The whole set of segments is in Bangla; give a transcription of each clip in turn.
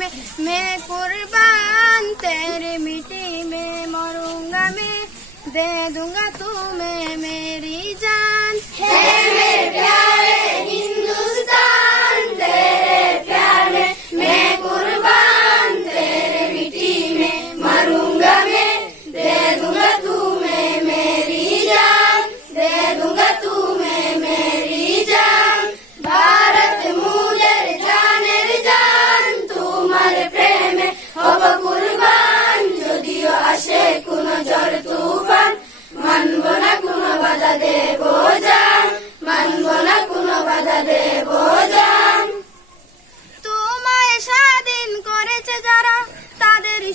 में मैं कुर्बान तेरी मिट्टी में मरूंगा मैं दे दूंगा तुम्हें मेरी जान है मेरे प्यारे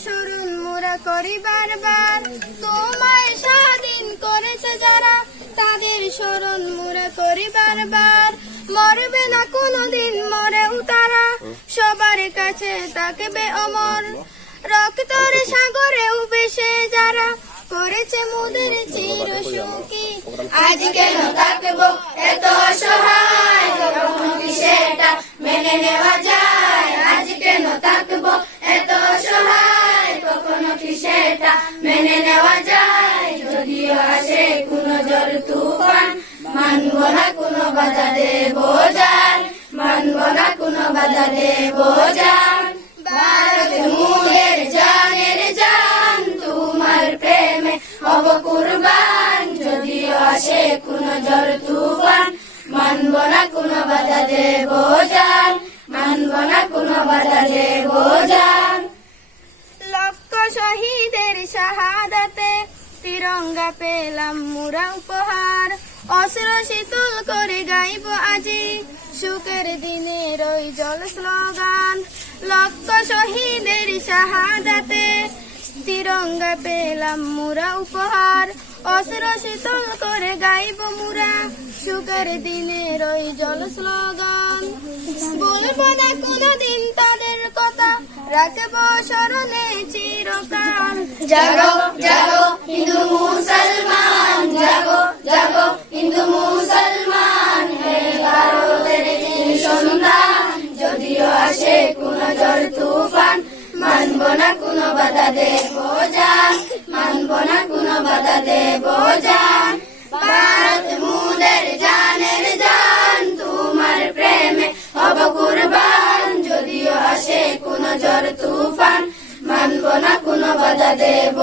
স্মরণ মোরা করি বারবার তোমায় স্বাধীন করেছে যারা, তাদের স্মরণ মোরা করি বারবার মরবে না কোনোদিন মরেও তারা, সবার কাছে থাকবে অমর। রক্তর সাগরেও বেশে যারা, করেছে মোদের চির সুখী আজ কেন থাকব এত অসহায়। সেটা মেনে নেওয়া যায়। যদিও আসে কোন ঝড় তুফান, মানব না কোনো বাধা দেব জান মানব না কোনো বাধা দেব ভারত মুদের জানের জান, তোমার প্রেমে হব কুরবান। যদিও আসে কোন ঝড় তুফান, মানব না কোনো বাধা দেব জান মানব না কোনো বাধা দেব লক্ষ শহীদের শাহাদাতে তিরঙ্গা পেলাম মুরা উপহার। অস্ত্র শীতল করে গাইব আজি। সুখের দিনের ওই জল স্লোগান। লক্ষ শহীদের শাহাদাতে তিরঙ্গা পেলাম মুরা উপহার। অস্ত্র শীতল করে গাইব মুরা। সুখের দিনের ওই জল স্লোগান। বলব না কোনদিন তাদের কথা। রাখব স্মরণে চিরকাল জাগো জাগো, হিন্দু মুসলমান, জাগো জাগো, হিন্দু মুসলমান ভারতের দিন সন্তান যদিও আসে কোন ঝড় তুফান, মানব না কোনো বাধা দেব যা মানব না কোনো বাধা দেব জান না দেব